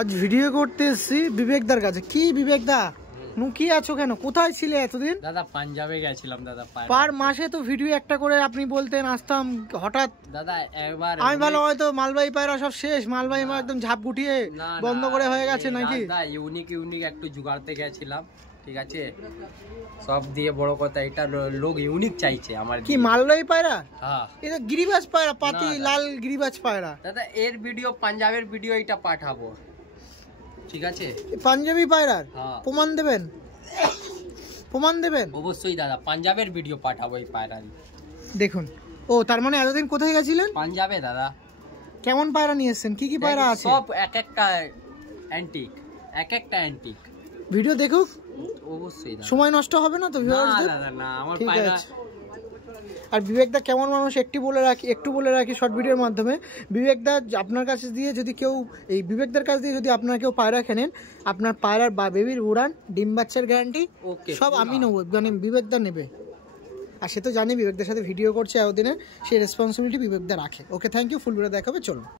আজ ভিডিও করতে এসেছি বিবেকদার কাছে। কি বিবেকদা লুকিয়ে আছো কেন? কোথায় ছিলে এতদিন? দাদা পাঞ্জাবে গেছিলাম দাদা। পার মাসে তো ভিডিও একটা করে আপনি বলতেন, আসতাম, হঠাৎ দাদা একবার আমি ভালো হয়তো মালবাহী পায়রা সব শেষ, মালবাহী একদম ঝাপ গুটিয়ে বন্ধ করে হয়ে গেছে নাকি? দাদা ইউনিক একটু জুগাড়তে গেছিলাম, ঠিক আছে। সব দিয়ে বড় কথা এটা লোক ইউনিক চাইছে আমার। কি মালবাহী পায়রা? হ্যাঁ এটা গিরিবাজ পায়রা, পাতি লাল গিরিবাজ পায়রা। দাদা এর ভিডিও পাঞ্জাবের ভিডিও এটা পাঠাবো, ঠিক আছে। পাঞ্জাবি পায়রার প্রমাণ দেবেন? প্রমাণ দেবেন অবশ্যই দাদা, পাঞ্জাবের ভিডিও পাঠাবো এই পায়রার। দেখুন। ও তার মানে এতদিন কোথায় গেছিলেন? পাঞ্জাবে দাদা। কেমন পায়রা নিয়ে এসেছেন? কি কি পায়রা আছে? সব এক একটা অ্যান্টিক। ভিডিও দেখুক অবশ্যই। সময় নষ্ট হবে না তো ভিউয়ারদের? না দাদা না, আমার ঠিক পায়রা। আছে। আর বিবেকদা কেমন মানুষ একটু বলে রাখি শর্ট ভিডিওর মাধ্যমে। বিবেকদা আপনার কাছে দিয়ে যদি কেউ এই বিবেকদার কাছ দিয়ে যদি আপনার কেউ পায়রা কেনেন, আপনার পায়রার বা বেবির উড়ান, ডিম বাচ্চার গ্যারান্টি সব আমি নেবো, মানে বিবেকদা নেবে। আর সে তো জানি বিবেকদার সাথে ভিডিও করছে এতদিনে, সেই রেসপন্সিবিলিটি বিবেকদা রাখে। ওকে, থ্যাংক ইউ। ফুল ভিডিও দেখাবে, চলুন।